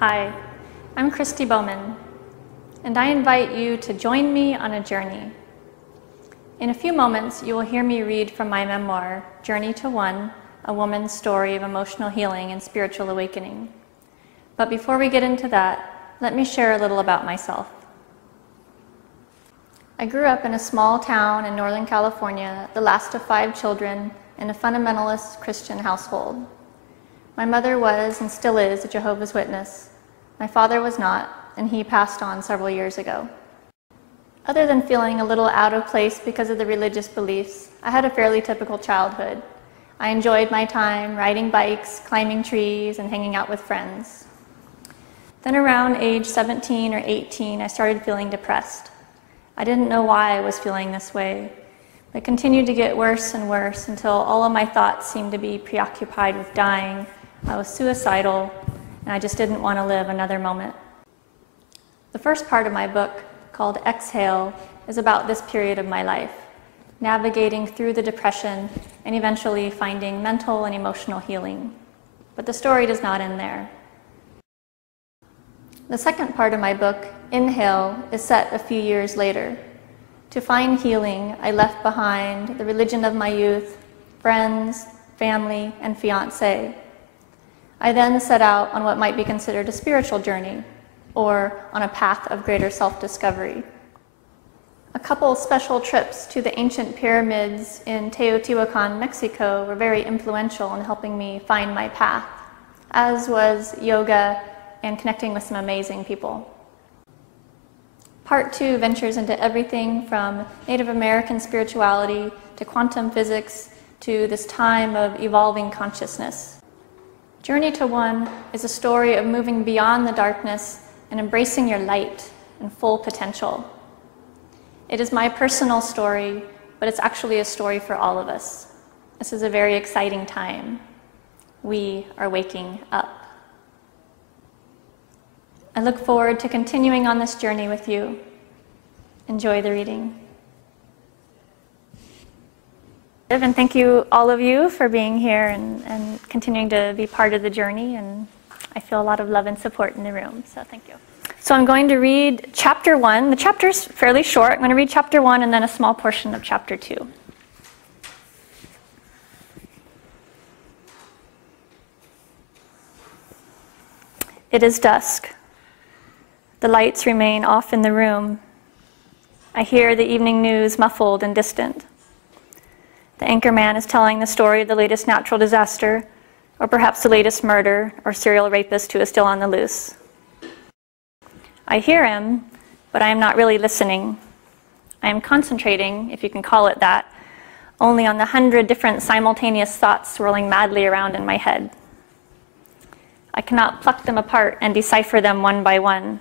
Hi, I'm Kristi Bowman, and I invite you to join me on a journey. In a few moments, you will hear me read from my memoir, Journey to One, a woman's story of emotional healing and spiritual awakening. But before we get into that, let me share a little about myself. I grew up in a small town in Northern California, the last of 5 children, in a fundamentalist Christian household. My mother was and still is a Jehovah's Witness. My father was not, and he passed on several years ago. Other than feeling a little out of place because of the religious beliefs, I had a fairly typical childhood. I enjoyed my time riding bikes, climbing trees, and hanging out with friends. Then around age 17 or 18, I started feeling depressed. I didn't know why I was feeling this way. It continued to get worse and worse until all of my thoughts seemed to be preoccupied with dying. I was suicidal, and I just didn't want to live another moment. The first part of my book, called Exhale, is about this period of my life, navigating through the depression and eventually finding mental and emotional healing. But the story does not end there. The second part of my book, Inhale, is set a few years later. To find healing, I left behind the religion of my youth, friends, family, and fiancé. I then set out on what might be considered a spiritual journey, or on a path of greater self-discovery. A couple special trips to the ancient pyramids in Teotihuacan, Mexico were very influential in helping me find my path, as was yoga and connecting with some amazing people. Part 2 ventures into everything from Native American spirituality to quantum physics to this time of evolving consciousness. Journey to One is a story of moving beyond the darkness and embracing your light and full potential. It is my personal story, but it's actually a story for all of us. This is a very exciting time. We are waking up. I look forward to continuing on this journey with you. Enjoy the reading. And thank you, all of you, for being here and continuing to be part of the journey. And I feel a lot of love and support in the room, so thank you. So I'm going to read chapter 1. The chapter's fairly short. I'm going to read chapter 1 and then a small portion of chapter 2. It is dusk. The lights remain off in the room. I hear the evening news muffled and distant. The anchorman is telling the story of the latest natural disaster, or perhaps the latest murder or serial rapist who is still on the loose. I hear him, but I am not really listening. I am concentrating, if you can call it that, only on the 100 different simultaneous thoughts swirling madly around in my head. I cannot pluck them apart and decipher them one by one.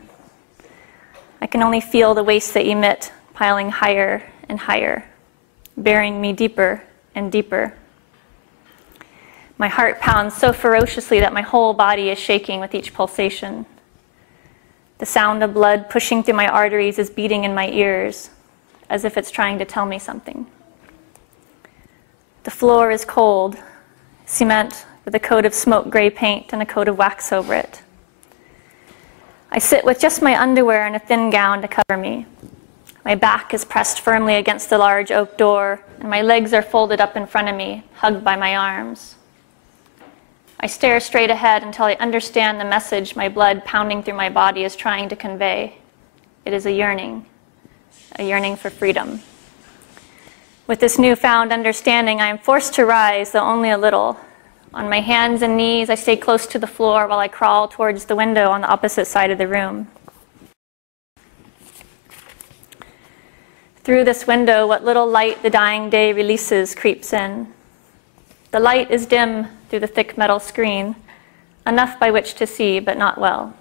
I can only feel the waste they emit piling higher and higher, burying me deeper and deeper. My heart pounds so ferociously that my whole body is shaking with each pulsation. The sound of blood pushing through my arteries is beating in my ears, as if it's trying to tell me something. The floor is cold, cement with a coat of smoke gray paint and a coat of wax over it. I sit with just my underwear and a thin gown to cover me. My back is pressed firmly against the large oak door, and my legs are folded up in front of me, hugged by my arms. I stare straight ahead until I understand the message my blood pounding through my body is trying to convey. It is a yearning for freedom. With this newfound understanding, I am forced to rise, though only a little. On my hands and knees, I stay close to the floor while I crawl towards the window on the opposite side of the room. Through this window, what little light the dying day releases creeps in. The light is dim through the thick metal screen, enough by which to see, but not well.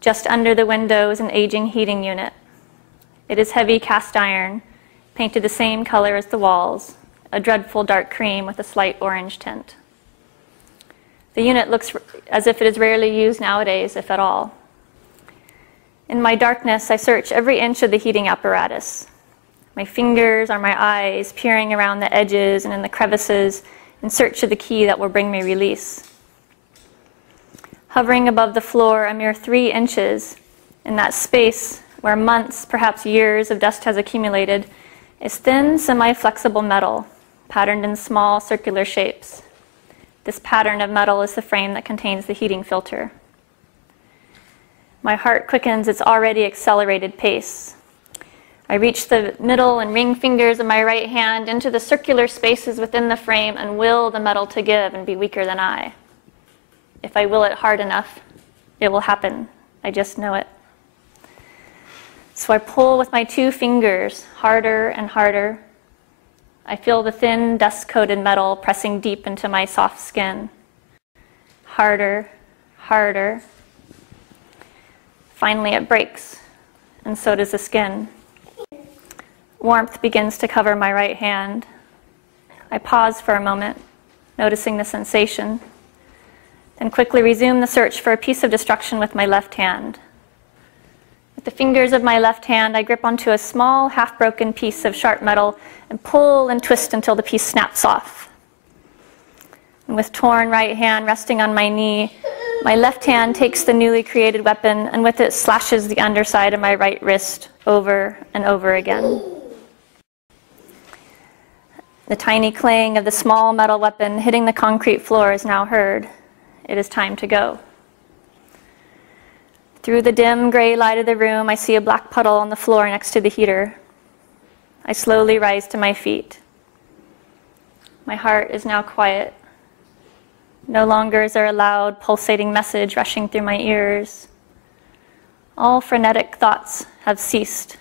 Just under the window is an aging heating unit. It is heavy cast iron, painted the same color as the walls, a dreadful dark cream with a slight orange tint. The unit looks as if it is rarely used nowadays, if at all. In my darkness, I search every inch of the heating apparatus. My fingers are my eyes, peering around the edges and in the crevices in search of the key that will bring me release. hovering above the floor a mere 3 inches in that space where months, perhaps years of dust has accumulated, is thin, semi-flexible metal, patterned in small circular shapes. This pattern of metal is the frame that contains the heating filter. My heart quickens its already accelerated pace. I reach the middle and ring fingers of my right hand into the circular spaces within the frame and will the metal to give and be weaker than I. If I will it hard enough, it will happen. I just know it. So I pull with my 2 fingers, harder and harder. I feel the thin, dust-coated metal pressing deep into my soft skin. Harder, harder. Finally, it breaks, and so does the skin. Warmth begins to cover my right hand. I pause for a moment, noticing the sensation, then quickly resume the search for a piece of destruction with my left hand. With the fingers of my left hand, I grip onto a small, half-broken piece of sharp metal and pull and twist until the piece snaps off. And with torn right hand resting on my knee, my left hand takes the newly created weapon and with it slashes the underside of my right wrist over and over again. The tiny clang of the small metal weapon hitting the concrete floor is now heard. It is time to go. Through the dim gray light of the room, I see a black puddle on the floor next to the heater. I slowly rise to my feet. My heart is now quiet. No longer is there a loud, pulsating message rushing through my ears. All frenetic thoughts have ceased.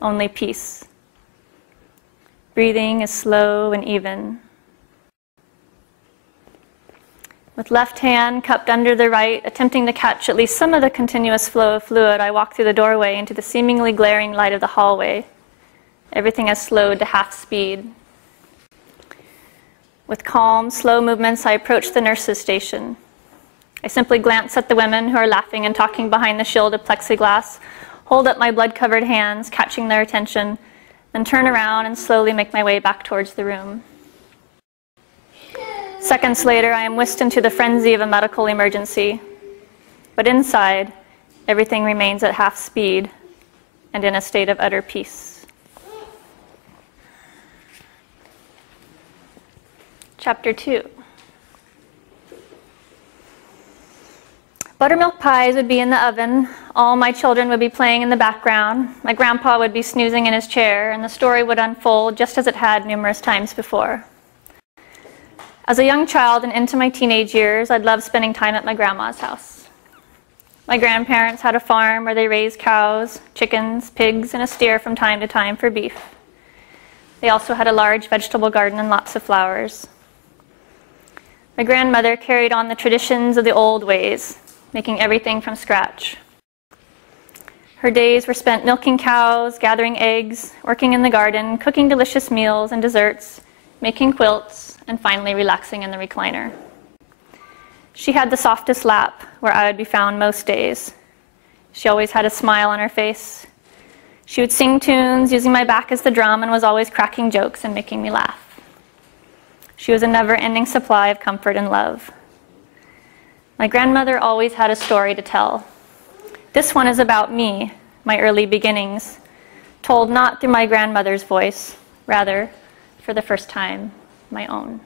Only peace. Breathing is slow and even. With left hand cupped under the right, attempting to catch at least some of the continuous flow of fluid, I walk through the doorway into the seemingly glaring light of the hallway. Everything has slowed to half speed. With calm, slow movements, I approach the nurse's station. I simply glance at the women who are laughing and talking behind the shield of plexiglass, hold up my blood-covered hands, catching their attention, then turn around and slowly make my way back towards the room. Seconds later, I am whisked into the frenzy of a medical emergency. But inside, everything remains at half speed and in a state of utter peace. Chapter 2. Buttermilk pies would be in the oven, all my children would be playing in the background, my grandpa would be snoozing in his chair, and the story would unfold just as it had numerous times before. As a young child and into my teenage years, I'd love spending time at my grandma's house. My grandparents had a farm where they raised cows, chickens, pigs, and a steer from time to time for beef. They also had a large vegetable garden and lots of flowers. My grandmother carried on the traditions of the old ways, making everything from scratch. Her days were spent milking cows, gathering eggs, working in the garden, cooking delicious meals and desserts, making quilts, and finally relaxing in the recliner. She had the softest lap, where I would be found most days. She always had a smile on her face. She would sing tunes, using my back as the drum, and was always cracking jokes and making me laugh. She was a never-ending supply of comfort and love. My grandmother always had a story to tell. This one is about me, my early beginnings, told not through my grandmother's voice, rather, for the first time, my own.